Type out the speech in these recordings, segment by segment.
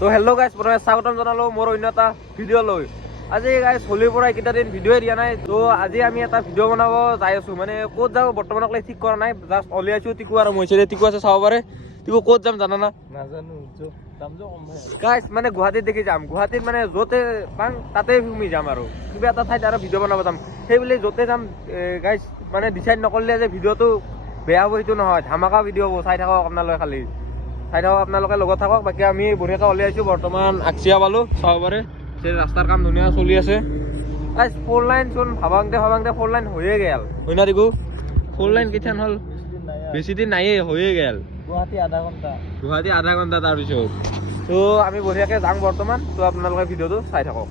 তো hello' guys প্ৰথমে স্বাগতম জনালোঁ মোৰ অন্য এটা ভিডিঅ'লৈ আজি গাইজ হোলীৰ পৰা এইকেইটা দিন ভিডিঅ'ই দিয়া নাই তো আজি আমি এটা ভিডিঅ' বনাব যাই আছোঁ। মানে ক'ত যাওঁ বৰ্তমানক ঠিক কৰা নাই জাষ্ট উলিয়াইছোঁ টিকু আৰু মই টিকু আছে চাব পাৰে। টিকু ক'ত যাম জানা না? গাইজ মানে গুৱাহাটীত দেখি যাম। গুৱাহাটীত মানে য'তে পাং তাতে ঘুমি যাম আৰু। কিবা এটা ঠাইত আৰু ভিডিঅ' বনাব যাম। সেই বুলি য'তে যাম গাইজ মানে ডিচাইড নকৰিলে যে ভিডিঅ'টো বেয়া হ'ব সেইটো নহয় ধামাকা ভিডিঅ' হ'ব চাই থাকক আপোনালোকে খালি। চাই থাকক আপোনালোকে লগত থাকক বাকী আমি বঢ়িয়াকৈ উলিয়াইছোঁ বৰ্তমান আকচিয়া পালোঁ যে ৰাস্তাৰ কাম ধুনীয়া চলি আছে। গাইজ ফ'ৰ লাইন চোন ভাবাংতে ভাবাংতে ফ'ৰ লাইন হৈয়ে গেল। হয় না দিগু ফ'ৰ লাইন কেইথান হ'ল? বেছি দিন নাইয়ে হৈয়ে গেল। গুৱাহাটী আধা ঘণ্টা। গুৱাহাটী আধা ঘণ্টা তাৰপিছত। তো আমি বঢ়িয়াকৈ যাম বৰ্তমান। তো আপোনালোকে ভিডিঅ'টো চাই থাকক।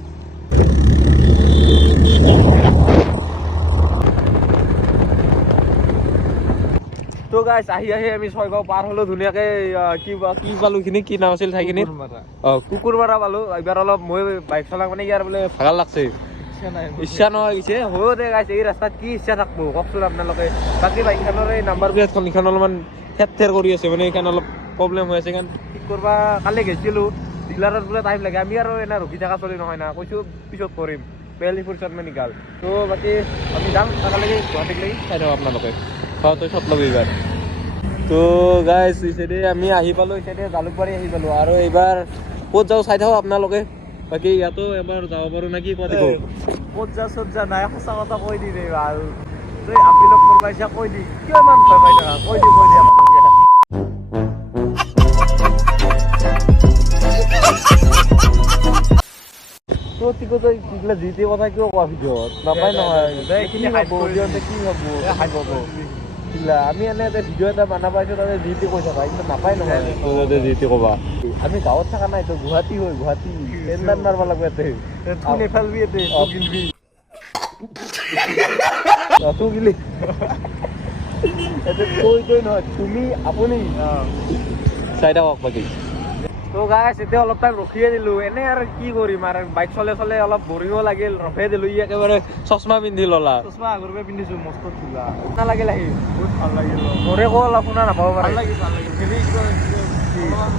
তো গাইছ আহি আহি আমি ছয়গাঁও পাৰ হ'লো ধুনীয়াকৈ কি কি পালোঁ এইখিনি কি নাম আছিল ঠাইখিনিত অঁ কুকুৰপাৰা পালোঁ। এইবাৰ অলপ মই বাইক চলাওঁ মানে ইয়াৰ বোলে ভাগৰ লাগছে। ইচ্ছা নোহোৱা গৈছে হৈও দে গাইছে এই ৰাস্তাত কি ইচ্ছা থাকব? কওকচোন আপোনালোকে। বাকী বাইকখনৰ এই নাম্বাৰ প্লেটখন এইখন অলপমান থেৰ থেৰ কৰি আছে মানে এইখন অলপ প্ৰব্লেম হৈ আছে সেইখন ঠিক কৰিব কালি গৈছিলোঁ। ডিলাৰত বোলে টাইম লাগে। আমি আৰু এনে ৰখি থকা চলি নহয় না। কৈছোঁ পিছত কৰিম। বেলি ফুৰচত মানে গাল। তো বাকী আমি যাম তালৈকে গুৱাহাটীক লাগি। চাই থাকক আপোনালোকে। চাওঁ তই চব ল'বি তো গাইছ ইচাইডে আমি আহি পালোঁ ইচাইডে জালুকবাৰী আহি পালোঁ। আৰু এইবাৰ ক'ত যাওঁ চাই থাকক আপোনালোকে। বাকী ইয়াতো এবাৰ যাব পাৰোঁ নে কি কোৱা দেখো। পজ্জা চজ্জা নাই সঁচা কথা কৈ দি ভালো তই আপিলক ফোন পাইছা কৈ দি কিয় ইমান ভয় পাই থাকা? কৈ দি কৈ দি আপোনালোকে। তো তিকো তই কিগলা যি টি কথা কিয় কোৱা ভিডিঅ'ত নাপায় নহয়। কি সিহঁতে কি ভাবো? কিগলা আমি এনে এটা ভিডিঅ' এটা বানা পাইছোঁ তাতে যি টি কৈ থাকা কিন্তু নাপায় নহয়। তাতে যি টি ক'বা। আমি গাঁৱত থকা নাই তো গুৱাহাটী হয় গুৱাহাটী। টেণ্ডাৰ মাৰিব লাগিব ইয়াতে। তুই নেফালবি অ। গিলবি তো গিলি। ইয়াতে তই তই নহয় তুমি আপুনি। চাই থাকক বাকী। তো গাইছ এতিয়া অলপ টাইম ৰখিয়ে দিলোঁ। এনে আৰু কি কৰিম আৰু? বাইক চলে চলে অলপ বৰিঙো লাগিল ৰখে দিলোঁ। ই একেবাৰে চশমা পিন্ধি ল'লা। চশমা আগৰ পৰা পিন্ধিছো মস্ত ধুলা নালাগিল আহি? বহুত ভালো লাগিল। মোৰে কল শুনা নাপাব ভালো পাৰে লাগিল ভালো লাগিল। অলপমান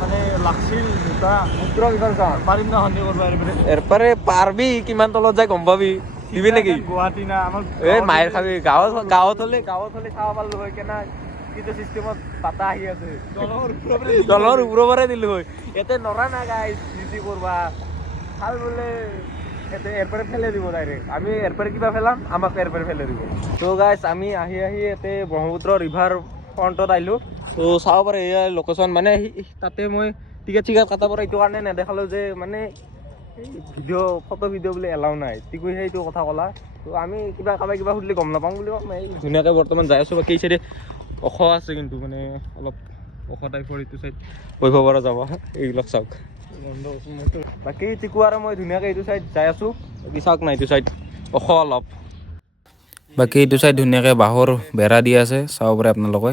মানে লাগছিল দুটা। সূত্ৰ কিমান চাওঁ। পাৰিম না সন্ধিয়া কৰিব এৰপৰে পাৰবি কিমান তলত যায় গম পাবি। দিবি নেকি? গুৱাহাটী না আমাৰ এ মায়ের খাবি। গাঁৱত গাঁৱত হলে গাঁৱত হলে চাব পারল হয় কেনা কিন্তু চিষ্টেমত পাতা আহি আছে। দলৰ ওপৰৰ পৰাই দিলো হয়। ইয়াতে নৰা না গাই নীতি কৰবা। ভালো বোলে ইয়াতে এরপরে ফেলে দিব ডাইরেক্ট আমি এরপরে কিবা ফেলাম আমাক এরপরে ফেলে দিব। তো গাইছ আমি আহি আহি ইয়াতে ব্ৰহ্মপুত্ৰ ৰিভাৰ ফ্ৰণ্টত আহিলোঁ। তো চাব পাৰে এয়া লোকেশ্যন মানে তাতে মই টিকেট চিকেট কাটাৰ পৰা এইটো কাৰণে নেদেখালোঁ যে মানে ভিডিঅ' ফটো ভিডিঅ' বুলি এলাও নাই। তিকুই সেইটো কথা ক'লা। তো আমি কিবা কাৰোবাক কিবা সুধিলে গম নাপাওঁ বুলি ক'ম। এই ধুনীয়াকৈ বৰ্তমান যাই আছোঁ বাকী চাইডে ওখ আছে কিন্তু মানে অলপ ওখ টাইপৰ এইটো চাইড বহিব পৰা যাব এইবিলাক চাওক। বাকী টিকু আৰু মই ধুনীয়াকৈ এইটো চাইড যাই আছোঁ বাকী চাওক না এইটো চাইড ওখ অলপ। বাকী এইটো চাইড ধুনীয়াকৈ বাঁহৰ বেৰা দি আছে চাব পাৰে আপোনালোকে।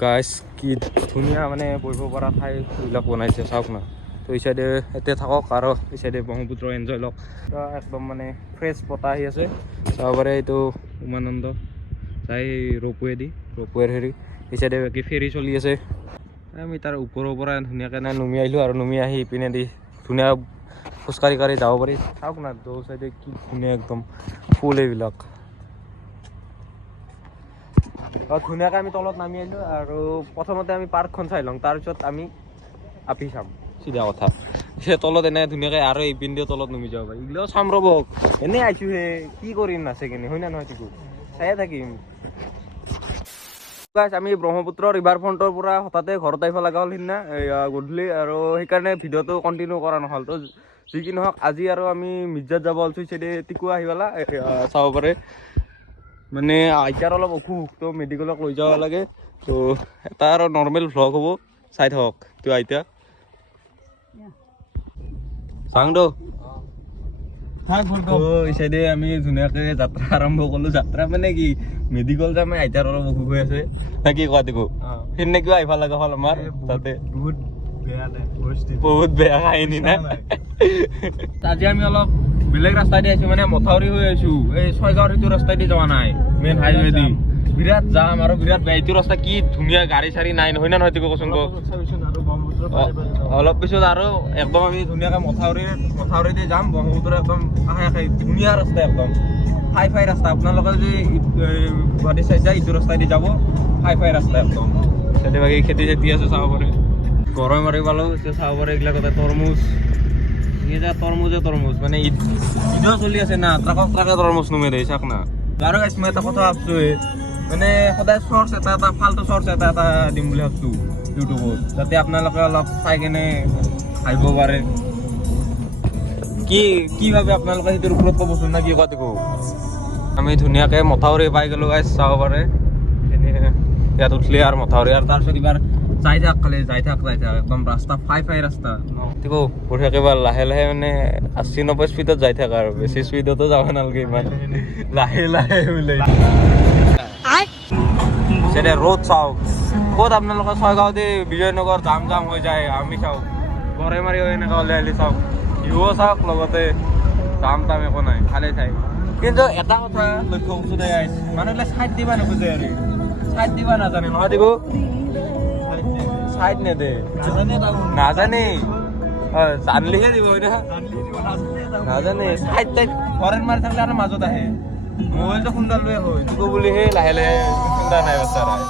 গাইছ কি ধুনীয়া মানে বহিব পৰা ঠাই এইবিলাক বনাইছে চাওক না। তো চাইডে ইয়াতে থাকক আৰু চাইডে ব্ৰহ্মপুত্ৰ এনজয় লওক একদম মানে ফ্ৰেছ বতাহ আহি আছে। চাব পাৰে এইটো উমানন্দ। যাই ৰ'পৱে দি ৰ'পৱেৰ হেৰি। চাইডে বাকী ফেৰী চলি আছে। আমি তাৰ ওপৰৰ পৰা ধুনীয়াকৈ নাই নুমি আহিলোঁ আৰু নুমি আহি ইপিনে দি ধুনীয়া খোজকাঢ়ি কাঢ়ি যাব পাৰি। চাওক না দৌ চাইডে কি ধুনীয়া একদম ফুল এইবিলাক। ধুনীয়াকৈ আমি তলত নামি আহিলোঁ আৰু প্ৰথমতে আমি পাৰ্কখন চাই লওঁ তাৰপিছত আমি আপি চাম। চিধা কথা? সেই তলত এনে ধুনীয়াকৈ আৰু এইপিনেও তলত নামি যাব পাৰি। এইগিলাও চাম ৰ'ব। এনেই আহিছোঁ হে কি কৰিম নাচে কিনে? হয় না নহয় টিকু চায়ে থাকিম। Guys, আমি ব্ৰহ্মপুত্ৰ ৰিভাৰ ফ্ৰণ্টৰ পৰা হঠাতে ঘৰত আহিব লগা হ'ল সিদিনা গধূলি আৰু সেইকাৰণে ভিডিঅ'টো কণ্টিনিউ কৰা নহ'ল। তো যি কি নহওক আজি আৰু আমি মিৰ্জাত যাব ওলছোঁ চেদি টিকু আহি চাব পাৰে। মানে আইতাৰ অলপ অসুখ তো মেডিকেলক লৈ যাব লাগে। তো এটা আৰু নৰ্মেল ভ্লগ হ'ব। চাই থাকক তো আইতা। চাং দো তো। এই চাইডে আমি ধুনীয়াকৈ যাত্ৰা আৰম্ভ কৰিলোঁ যাত্ৰা মানে কি মেডিকেল যাম আইতাৰ অলপ অসুখ হৈ আছে। নে কি কোৱা দেখো? সেইদিনা কিয় আহিব লগা হ'ল আমাৰ তাতে। বহুত বেয়া কাহিনী না? আজি আমি অলপ বেলেগ ৰাস্তা দি আহিছো মানে মথাউৰি হৈ আহিছো এই ছয়গাঁৱৰ সেইটো ৰাস্তাই দি যোৱা নাই মেইন হাইৱে দি। বিৰাট জাম আৰু বিৰাট বেয়া। এইটো ৰাস্তা কি ধুনীয়া গাড়ী চাড়ী নাই নহয় না নহয় তোক কচোন অলপ পিছত আৰু একদম আমি ধুনীয়াকৈ মথাউৰি মথাউৰি দি যাম ব্ৰহ্মপুত্ৰ একদম আহে আহে ধুনীয়া ৰাস্তা একদম। ফাই ফাই ৰাস্তা আপোনালোকে যদি গুৱাহাটী চাইড যায় ইটো ৰাস্তাই দি যাব ফাই ফাই ৰাস্তা একদম। তাতে বাকী খেতি চেতি আছে চাব পাৰে গৰৈ মাৰি পালোঁ এতিয়া চাব পাৰে এইবিলাক তাতে তৰমুজ এই তৰমুজে তৰমুজ মানে ঈদ ঈদো চলি আছে না ট্ৰাকক ট্ৰাকে তৰমুজ নুমে চাওক না। আৰু মই এটা কথা ভাবছোঁ মানে সদায় চৰ্চ এটা এটা ফাল্টু চৰ্চ এটা এটা দিম বুলি ভাবছোঁ ইউটিউবত। যাতে আপোনালোকে অলপ চাই কেনে আহিব পাৰে। কি কি ভাবে আপোনালোকে সেইটোৰ ওপৰত ক'বচোন না কি কোৱা দেখো? আমি ধুনীয়াকৈ মথাউৰি পাই গ'লোঁ গাইছ চাব পাৰে। ইয়াত উঠলি আৰু মথাউৰি আৰু তাৰপিছত এইবাৰ যাই থাক খালি যাই থাক যাই থাক। একদম ৰাস্তা ফাই ফাই ৰাস্তা। দেখো বঢ়িয়াকৈ এবাৰ লাহে লাহে মানে আশী নব্বৈ স্পীডত যাই থাক আৰু। বেছি স্পীডতো যাব নালাগে ইমান। লাহে লাহে বোলে সেটা রোদ চাওক। ক'ত আপোনালোকে ছয়গাঁৱতে বিজয়নগৰ জাম জাম হৈ যায় আমি চাওক। গড়ে মাৰি হৈ এনেকৈ ওলাই আহিলি চাওক। ভিউও চাওক লগতে জাম তাম একো নাই ভালেই ঠাই। কিন্তু এটা কথা লক্ষ্য কৰিছোঁ দে guys, মানুহবিলাক ছাইড দিবা নোখোজে আৰু। ছাইড দিবা নাজানে নহয় দিব? ছাইড নেদে। নাজানে জানলিহে দিব না নাজানে ছাইড টাইড ফৰেন মাৰি থাকিলে আৰু মাজত আহে। মোবাইলটো খুন্দাল লৈ হয় তোকো বুলি হে লাহে লাহে খুন্দা নাই বেচাৰাই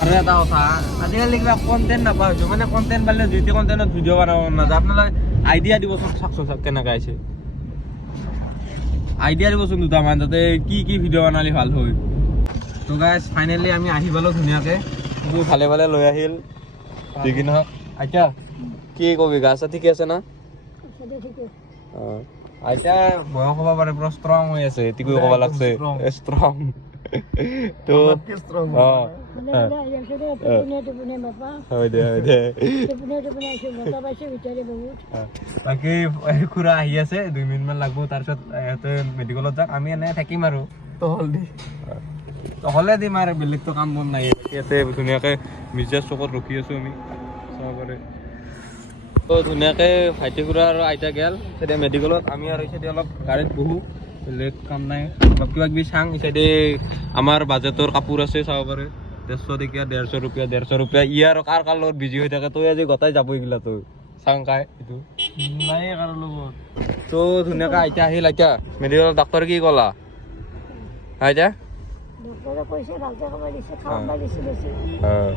আৰু এটা কথা, আজিকালি কিবা কণ্টেণ্ট নাপাইছোঁ মানে কণ্টেণ্ট পালে যিটো কণ্টেণ্টত ভিডিঅ' বনাব নাযায়। আপোনালোকে আইডিয়া দিবচোন চাকচোন চাওক কেনেকৈ আহিছে আইডিয়া দিবচোন দুটামান, যাতে কি কি ভিডিঅ' বনালে ভালো হয়। তো গাইজ ফাইনেলি আমি আহি পালোঁ ধুনীয়াকৈ। তোৰ ভালে ভালে লৈ আহিল। যি কি নহওক? আইতা। কি কবি গা চা ঠিকে আছে না? আইতা বয়স হ'ব পাৰে পুৰা ষ্ট্ৰং হৈ আছে এটিকো ক'ব লাগছে। ষ্ট্ৰং তো বাকী খুৰা আহি আছে দুই মিনিটমান লাগব তাৰপিছত মেডিকেলত যাক আমি এনে থাকিম আৰু। তহল দি। হ'লে দিম আৰু বেলেগতো কাম বন নাই ইয়াতে ধুনীয়াকৈ মিৰ্জাৰ চকত ৰখি আছোঁ আমি। চাব পাৰে। তো ধুনীয়াকৈ ভাইটি খুৰা আৰু আইতা গেল সেইদিনা মেডিকেলত আমি আৰু এতিয়া অলপ গাড়ীত বহোঁ বেলেগ কাম নাই। অলপ কিবা কিবি চাং এতিয়া আমাৰ বাজেটৰ কাপোৰ আছে চাব পাৰে। ডেৰশ টকীয়া ডেৰশ ৰুপিয়া ডেৰশ ৰুপিয়া ই আৰু কাৰ কাৰ লগত বিজি হৈ থাকে তই আজি গোটাই যাব এইগিলা তই। চাং খাই এইটো। নাই কাৰো লগত। তো ধুনীয়াকৈ আইতা আহিল আইতা। মেডিকেলত ডাক্তৰ কি ক'লা? আইতা? ডক্টৰে কৈছে ভালকে খাব দিছে খাব দিছে বেছি অঁ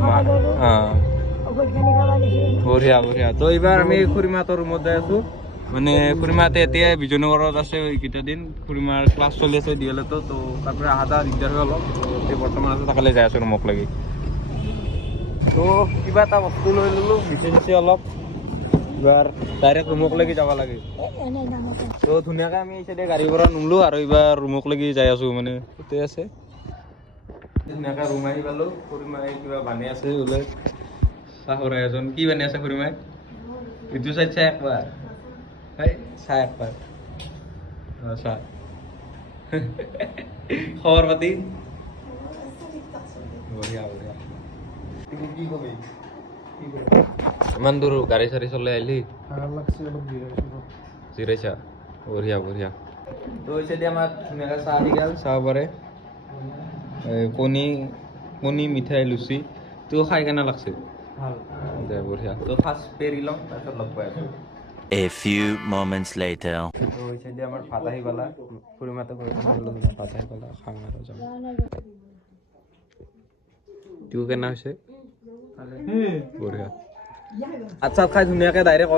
খাব গ'লো অঁ ঔষধখিনি খাব দিছে বঢ়িয়া বঢ়িয়া। তো এইবাৰ আমি খুৰীমাহঁতৰ ৰুমত যাই আছোঁ। মানে খুৰীমাহঁতে এতিয়া বিজয়নগৰত আছে এইকেইটা দিন। খুৰীমাৰ ক্লাছ চলি আছে ডি এল এটো তো তাৰ পৰা অহা যোৱা দিগদাৰ হয় অলপ এতিয়া বৰ্তমান আছে তাকালে যাই আছোঁ ৰুমক লাগি। তো কিবা এটা বস্তু লৈ ল'লোঁ বিচি চিচি অলপ। এইবাৰ ডাইৰেক্ট ৰুমক লাগি লাগে। তো ধুনীয়াকৈ আমি চাইডে গাড়ীৰ পৰা নুমলোঁ আৰু এইবাৰ ৰুমক যাই আছোঁ মানে তাতে আছে। ধুনীয়াকৈ ৰুম আহি পালোঁ, খুৰীমাই কিবা বানি আছে, বোলে। চাহৰ আয়োজন। কি বানি আছে খুৰীমাই? ইটো চাইড চাই একবাৰ। হয় চাই একবাৰ। অঁ চা খবৰ পাতি? বঢ়িয়া বঢ়িয়া। কি কবি? ইমান দূৰ গাড়ী চাড়ী চলাই আহিলি? জিৰাইছা? বঢ়িয়া বঢ়িয়া। তো এতিয়া আমাৰ ধুনীয়াকৈ চাহ আহি গ'ল। চাব পাৰে এই কণী কণী মিঠাই লুচি। তো খাই কেনে লাগছে? দে বঢ়িয়া। তো ফাৰ্ষ্ট পেৰি লওঁ তাৰপিছত লগ পাই আছোঁ। A few moments later. তো হৈছে আমাৰ ভাত আহি খুৰী ভাত আহি আৰু যাম। তোৰ কেনে হৈছে? বঢ়িয়া। ভাত চাত খাই ধুনীয়াকৈ ডাইৰেক্ট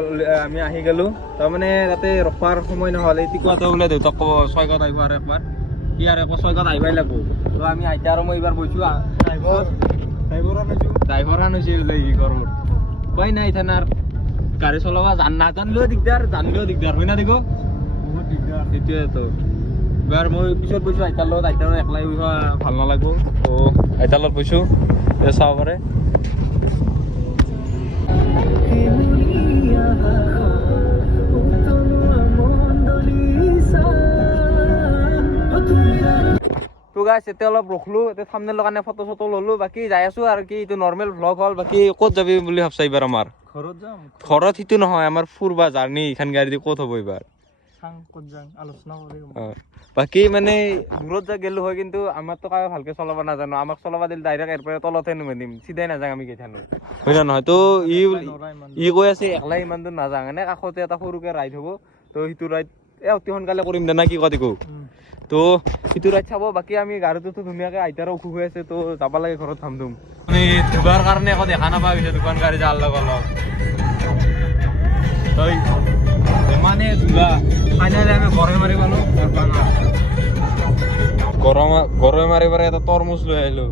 আমি আহি গ'লোঁ। তাৰমানে তাতে ৰখোৱাৰ সময় নহ'ল। এই টিকুৱাটো বোলে দেউতাক ক'ব ছয়গাঁৱত আহিব আৰু একবাৰ। সি আৰু একবাৰ ছয়গাঁৱত আহিবই লাগিব। তো আমি আইতা আৰু মই এইবাৰ গৈছোঁ ড্ৰাইভৰ। ড্ৰাইভৰ আন হৈছে। বোলে ই ঘৰত। উপায় নাই থানাৰ। গাড়ী চলাব জান নাজানিলেও দিগদাৰ জানিলেও দিগদাৰ। হয় না দেখো? সেইটোৱেতো। এবাৰ মই পিছত গৈছোঁ আইতাৰ লগত। আইতাৰ একলাই ভাল নালাগিব। তো আইতাৰ লগত গৈছোঁ চাব পাৰে। তো গাইছ এতিয়া অলপ ৰখলো এতিয়া থামনেলৰ কাৰণে ফটো চটো ল'লো বাকী যাই আছো আৰু কি এইটো নৰ্মেল ভ্লগ হ'ল বাকী ক'ত যাবি বুলি ভাবছা এইবাৰ আমাৰ? ঘৰত যাম ঘৰত সিটো নহয় আমাৰ ফুৰবা জাৰ্ণি এইখন গাড়ী দি ক'ত হ'ব এইবাৰ। বাকী মানে দূৰত যা গেলো হয় কিন্তু আমাৰতো কাৰো ভালকে চলাব নাজানো আমাক চলাব দিলে ডাইৰেক্ট এয়াৰ পৰা তলতহে নুমাই দিম চিধাই নাযাওঁ আমি কেইথানো হয় না নহয় তো ই ই কৈ আছে একলাই ইমান দূৰ নাযাওঁ এনে কাষতে এটা সৰুকে ৰাইড হ'ব তো সিটো ৰাইড এ অতি সোনকালে কৰিম দে না কি কয় উম। তো সিটো ৰাইড চাব বাকী আমি গাড়ীটোতো ধুনীয়াকে আইতাৰো অসুখ হৈ আছে তো যাব লাগে ঘৰত ধাম ধুম। আমি ধুবাৰ কাৰণে একো দেখা নাপাওঁ পিছে দোকান গাড়ী যাৰ লগ অলপ। তই মানে ধুলা। ফাইনেলি আমি ঘৰে মাৰি পালো গৰম গৰমে মাৰি মাৰি এটা তৰমুজ লৈ আহিলো।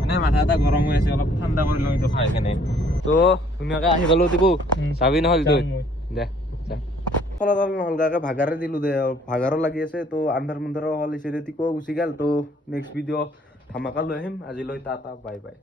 মানে মাথা এটা গৰম হৈ আছে অলপ ঠাণ্ডা কৰি লওঁ এইটো খাই কেনে। তো ধুনীয়াকে আহি গলো তিকো যাবি নহ'ল তই দে ফলত অলপ নহলগাকে ভাগাৰে দিলো দে, ভাগাৰো লাগি আছে, তো আন্ধাৰ মুন্ধাৰো হ'ল ইচিৰে তিকো গুচি গ'ল, তো নেক্সট ভিডিঅ' ধামাকা লৈ আহিম, আজিলৈ টাটা বাই বাই